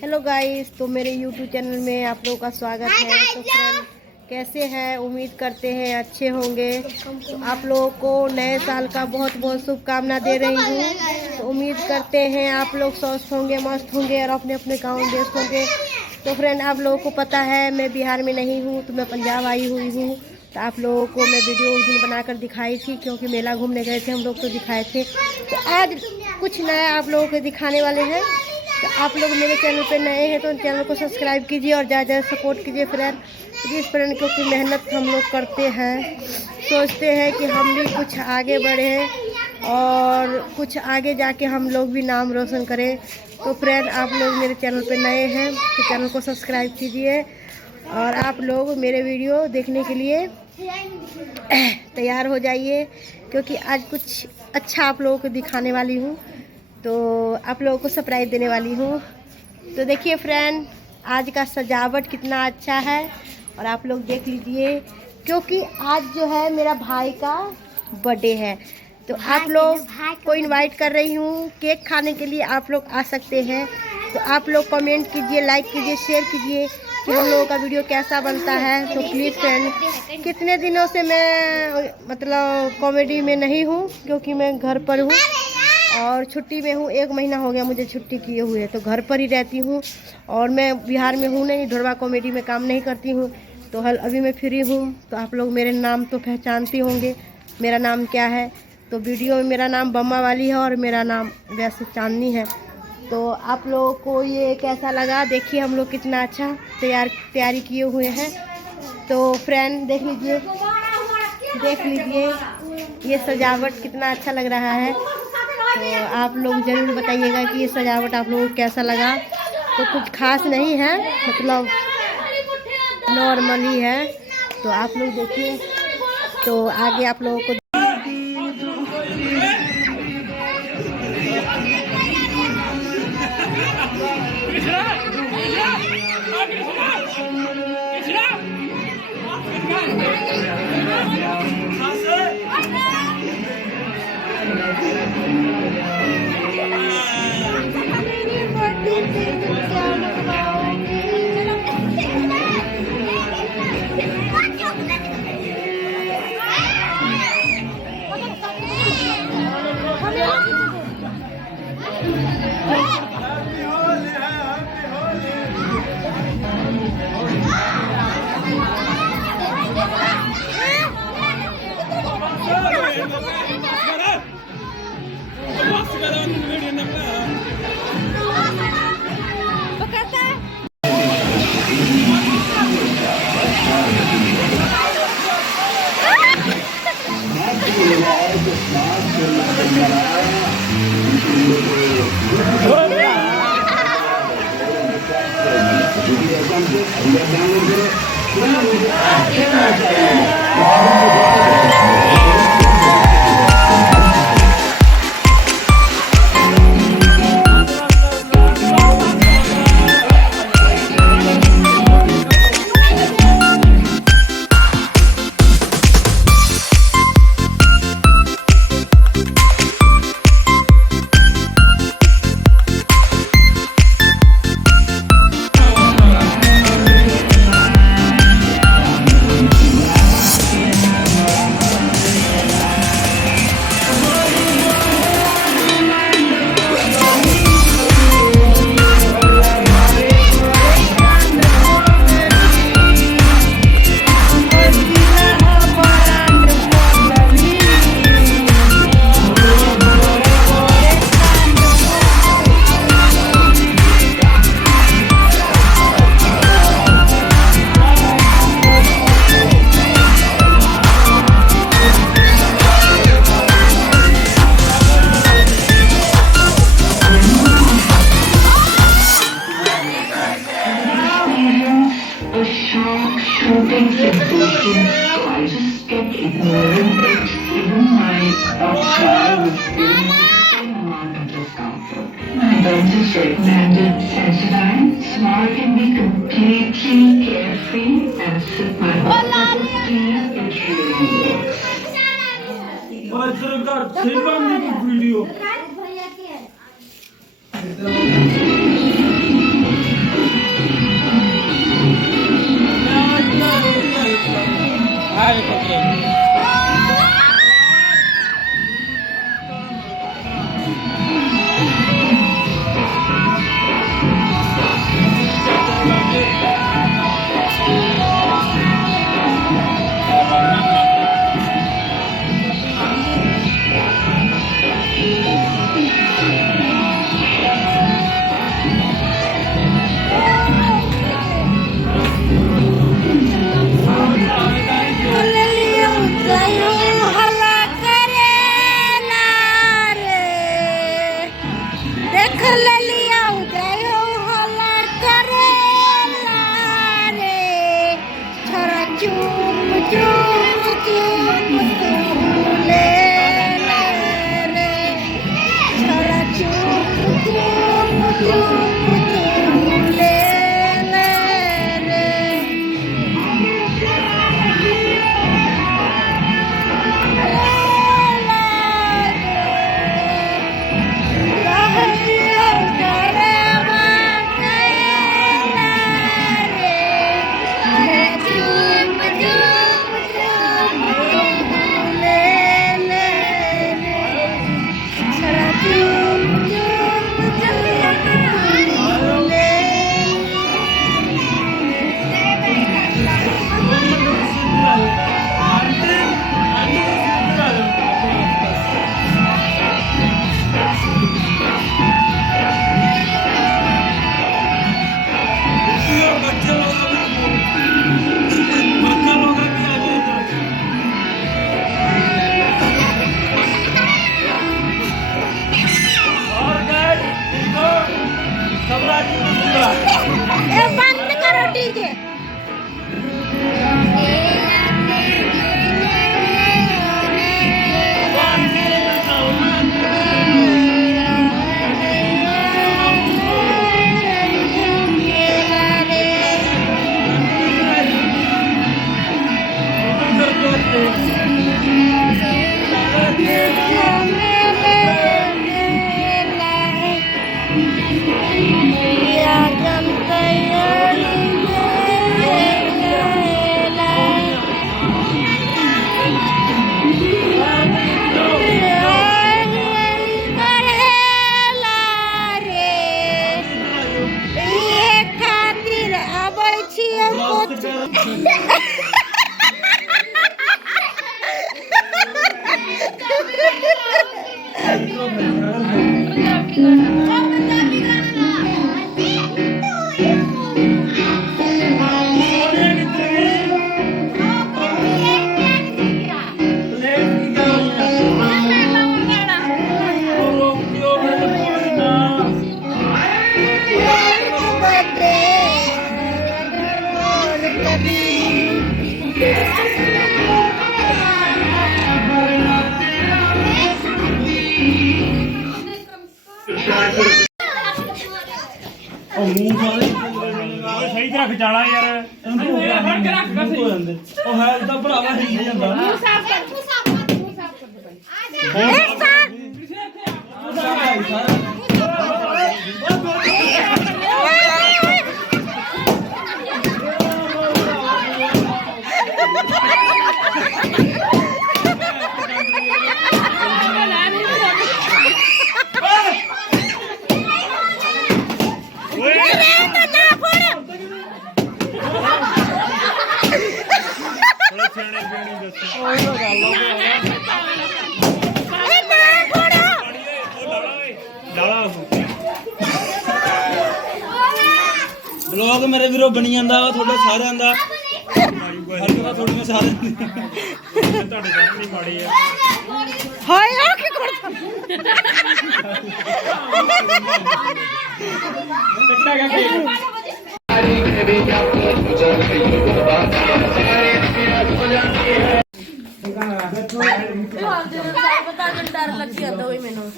Hello guys, तो मेरे YouTube channel में आप लोगों का स्वागत है। तो फ्रेंड कैसे हैं, उम्मीद करते हैं अच्छे होंगे। तो आप लोगों को नए साल का बहुत बहुत शुभकामना दे रही हूँ। तो उम्मीद करते हैं आप लोग स्वस्थ होंगे, मस्त होंगे और अपने अपने गाँव देश होंगे। तो फ्रेंड आप लोगों को पता है मैं बिहार में नहीं हूँ, तो मैं पंजाब आई हुई हूँ। तो आप लोगों को मैं वीडियो उस दिन बनाकर दिखाई थी, क्योंकि मेला घूमने गए थे हम लोग, तो दिखाए थे। तो आज कुछ नया आप लोगों को दिखाने वाले हैं। तो आप लोग मेरे चैनल पे नए हैं तो चैनल को सब्सक्राइब कीजिए और ज़्यादा ज़्यादा सपोर्ट कीजिए फ्रेंड। जिस फ्रेंड क्योंकि मेहनत हम लोग करते हैं, सोचते हैं कि हम भी कुछ आगे बढ़ें और कुछ आगे जाके हम लोग भी नाम रोशन करें। तो फ्रेंड आप लोग मेरे चैनल पे नए हैं तो चैनल को सब्सक्राइब कीजिए और आप लोग मेरे वीडियो देखने के लिए तैयार हो जाइए, क्योंकि आज कुछ अच्छा आप लोगों को दिखाने वाली हूँ। तो आप लोगों को सरप्राइज देने वाली हूँ। तो देखिए फ्रेंड, आज का सजावट कितना अच्छा है और आप लोग देख लीजिए, क्योंकि आज जो है मेरा भाई का बर्थडे है। तो आप लोग को इनवाइट कर रही हूँ केक खाने के लिए, आप लोग आ सकते हैं। तो आप लोग कमेंट कीजिए, लाइक कीजिए, शेयर कीजिए कि हम लोगों का वीडियो कैसा बनता है। तो प्लीज़ फ्रेंड, कितने दिनों से मैं मतलब कॉमेडी में नहीं हूँ, क्योंकि मैं घर पर हूँ और छुट्टी में हूँ। 1 महीना हो गया मुझे छुट्टी किए हुए, तो घर पर ही रहती हूँ और मैं बिहार में हूँ नहीं, ढोड़वा कॉमेडी में काम नहीं करती हूँ। तो अभी मैं फ्री हूँ। तो आप लोग मेरे नाम तो पहचानते होंगे, मेरा नाम क्या है। तो वीडियो में मेरा नाम बम्मा वाली है और मेरा नाम वैसे चांदनी है। तो आप लोगों को ये कैसा लगा, देखिए हम लोग कितना अच्छा तैयारी किए हुए हैं। तो फ्रेंड देख लीजिए ये सजावट कितना अच्छा लग रहा है। तो आप लोग ज़रूर बताइएगा कि ये सजावट आप लोगों को कैसा लगा। तो कुछ खास नहीं है, मतलब नॉर्मली है। तो आप लोग देखिए, तो आगे आप लोगों को shooting sensation, so I just kept ignoring it. Even my child was giving me the same amount of discomfort. My dentist recommended Sensodyne, so I can be completely carefree and sip my whole cup of tea. It really works. video. बंद करो DJ. ਉਹ ਮੂੰਹ ਵਾਲੇ ਸਹੀ ਤਰ੍ਹਾਂ ਖਿਚਾਲਾ ਯਾਰ ਫੜ ਕੇ ਰੱਖ ਕਸੇ ਉਹ ਹੈ ਤਾਂ ਭਰਾਵਾ ਹਿੱਲ ਜਾਂਦਾ ਮੂੰਹ ਸਾਫ ਕਰ ਮੂੰਹ ਸਾਫ ਕਰ ਦੇ ਭਾਈ ਬਲੌਗ ਮੇਰੇ ਵੀਰੋ ਬਣੀ ਜਾਂਦਾ ਵਾ ਤੁਹਾਡੇ ਸਾਰਿਆਂ ਦਾ ਹਰਕਤਾਂ ਥੋੜੀਆਂ ਸਾਰਿਆਂ ਦੀਆਂ ਤੁਹਾਡੇ ਸਾਹਮਣੇ ਮਾੜੀ ਆ ਹਾਏ ਆ ਕੀ ਕਰਦਾ ਕੱਟਾ ਗਾ ਕੇ ਡਰ ਲੱਗ ਜਾਂਦਾ ਹੋਈ ਮੈਨੂੰ